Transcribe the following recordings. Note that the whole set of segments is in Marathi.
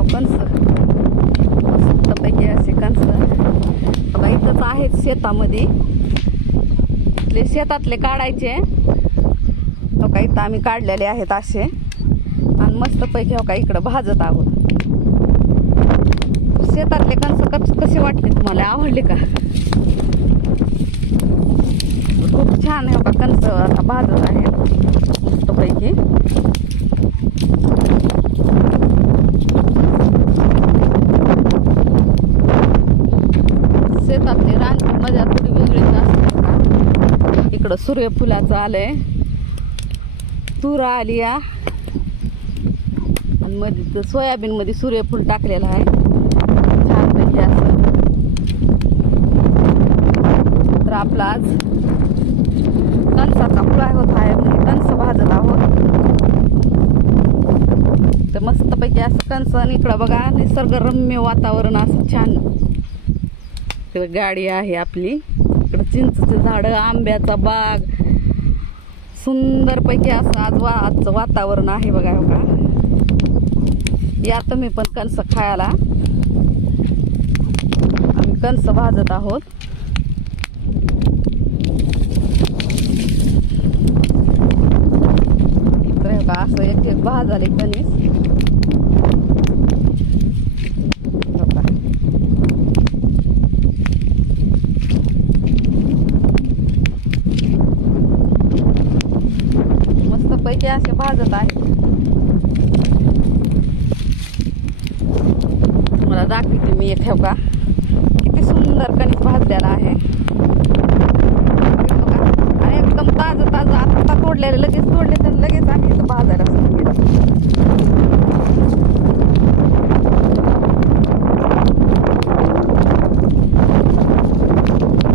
हो कंस मस्तपैकी असे कंस बघा इथंच आहेत शेतामध्ये. इथले शेतातले काढायचे हो का. इथं आम्ही काढलेले आहेत असे आणि मस्तपैकी हो का इकडं भाजत आहोत. शेतातले कंस कसे वाटले तुम्हाला, आवडले का? खूप छान आहे बघा कंस आता भाजत आहेत मस्तपैकी. शेतातली रानची मजा थोडी वेगळीच असते बघा. इकडं सूर्यफुलाचं आलंय, तुरा आली या आणि मध्ये सोयाबीन मध्ये सूर्यफूल टाकलेलं आहे छानपैकी असं. तर आपला आज कणसाचा फुलाय होत आहे, म्हणजे कणस भाजत आहोत. तर मस्तपैकी असं कणस आणि इकडं बघा निसर्गरम्य वातावरण असं छान. इकडे गाडी आहे आपली, इकडं चिंचचे झाडं, आंब्याचा बाग, सुंदरपैकी असं आज आजचं वातावरण आहे बघा. बघा या तुम्ही पण कणस खायला. आम्ही कणस भाजत आहोत. इकडे बघा असं एक एक भाजाले कणीस. मस्तपैकी असे भाजत आहे. तुम्हाला दाखवते मी एक ठेवका किती सुंदर कणीस भाजलेला आहे. आणि एकदम ताजं ताजं आता तोडलेलं, लगेच तोडले तर लगेच आम्ही इथं भाजायला सुरू केलं.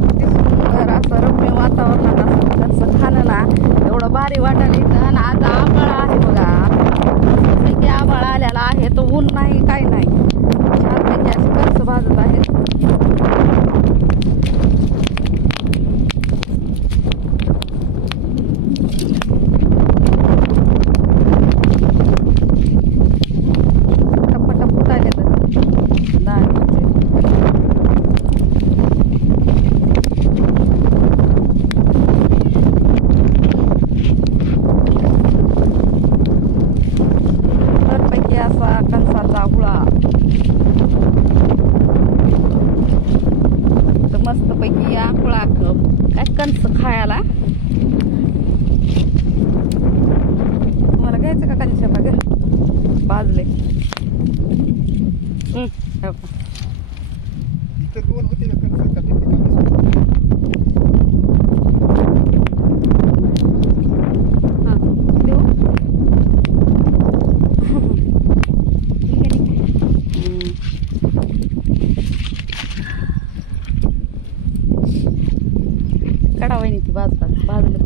किती सुंदर असं रम्य वातावरणात असं कसं खाणं ना एवढं भारी वाटायला येतं. आणि आज आभाळ आहे बघा, मस्तपैकी आभाळ आलेला आहे, तो ऊन नाही काही नाही, छानपैकी असे कणस भाजत आहेत. टप्पा फुटायले तर पैकी असा कणसाचा हुळा. तर मस्तपैकी या हुळा काय कंस खायला. तुम्हाला घ्यायचं का कंस बघा भाजले. काढा वहिनी ती भाजतात भाजलं.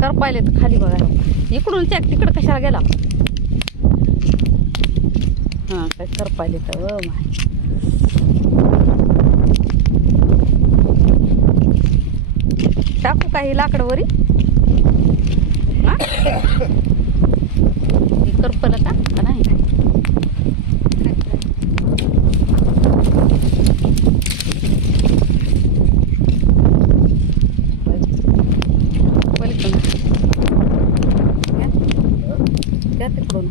कर पाहिले तर खाली बघा. इकडून चॅक तिकडं कशाला गेला. हां काय कर पाहिले तर माय. टाकू काही लाकडवरी हा करपल का नाही. त्या तिकडून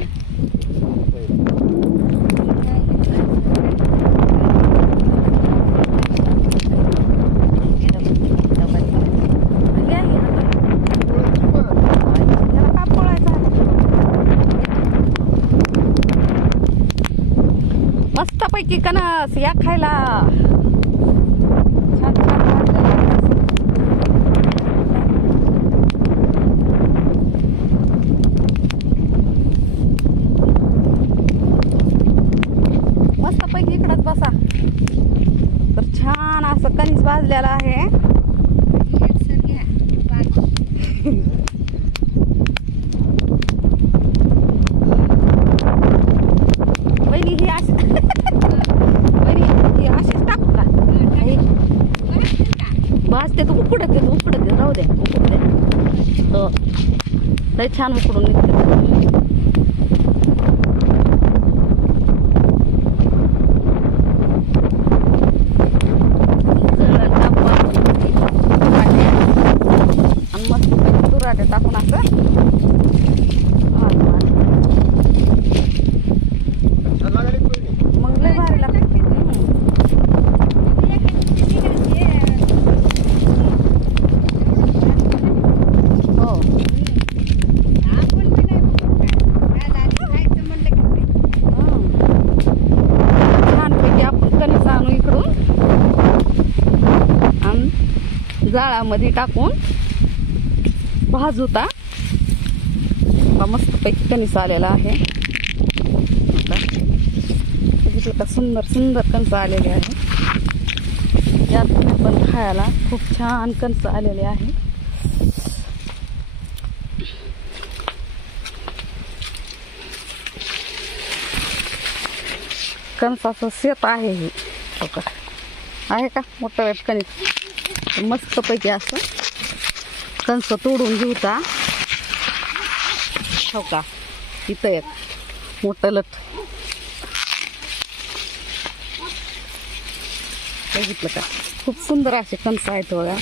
मस्तपैकी कणस या खायला. छान छान मस्तपैकी इकडंच बसा. तर छान असं कणीस भाजलेलं आहे. वहिनी ही अशी वहिनी ही अशीच टाकू का? उकडत राहू द्या उकडू द्या. हो लय छान उकडून निघते. आणि मस्त तुराटे टाकून असं मग लय भारी लागते. जाळामध्ये टाकून भाजूता मस्तपैकी कणीस आलेला आहे. बघितलं का सुंदर सुंदर कणस आलेले आहे. यात तुम्ही पण खायला खूप छान कणस आलेले आहे. कणसाचं शेत आहे हे आहे का मोठं कणीस. मस्तपैकी असं कणस तोडून घेऊता. हो का इथं एक मोठं लट बघितलं का खूप सुंदर असे कणस आहेत बघा.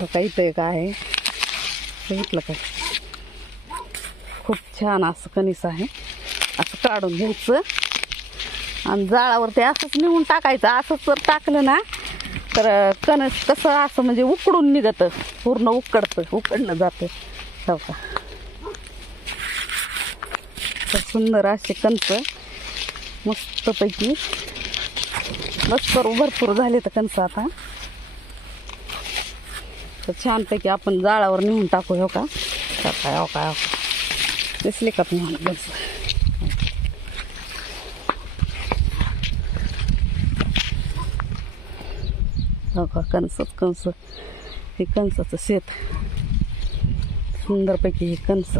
हो का इथं एक आहे बघितलं का खूप छान असं कणीस आहे. असं काढून घ्यायचं आणि जाळावरती असंच निघून टाकायचं. असंच जर टाकलं ना तर कणस कसं असं म्हणजे उकडून निघतं पूर्ण उकडलं जातं. हो का तर सुंदर असे कणस मस्तपैकी बस भरपूर झाले तर कणस आता तर छानपैकी आपण जाळावर नेऊन टाकू. हो का काय हो काय दिसले का तुम्हाला कणस. हो का कणस हे कणसाचं शेत सुंदरपैकी हे कणस.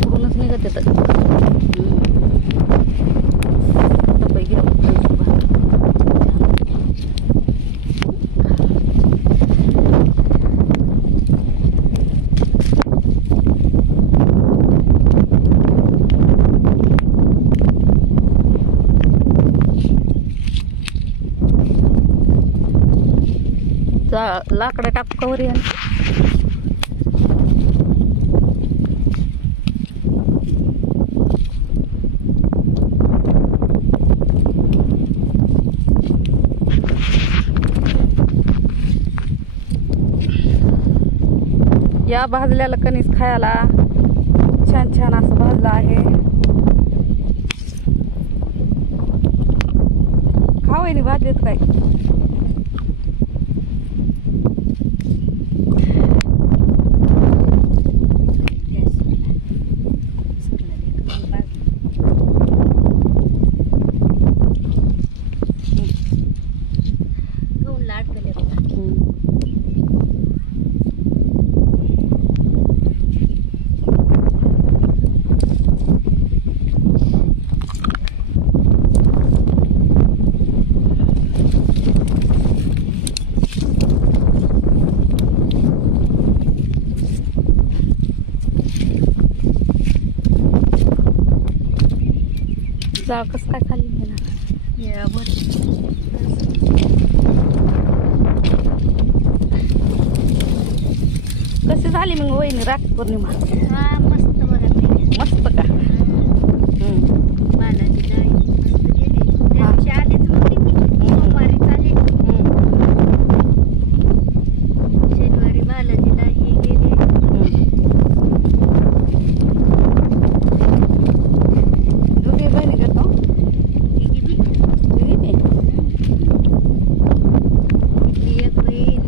उकडूनच निघत येतं. लाकडं टाकू कवर या या भाजलेला कणीस खायला छान छान असं भाजलं आहे. खावायनी भाजलेत काय जाळ कसं काय खाली घेणार. कशी झाली मग वहिनी राखी पौर्णिमा. मस्त बघा मस्त का बालाजी आलेच सोमवारी चाले शनिवारी बालाजीला हे गेले. दोघे बहिणी घेतो एक बहीण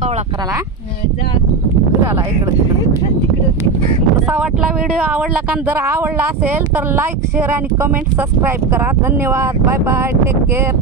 कावळा करायला जा फिरायला इकडं तिकडं तिकडं कसा वाटला व्हिडिओ आवडला का जर आवडला असेल तर लाईक शेअर आणि कमेंट सबस्क्राईब करा धन्यवाद बाय बाय टेक केअर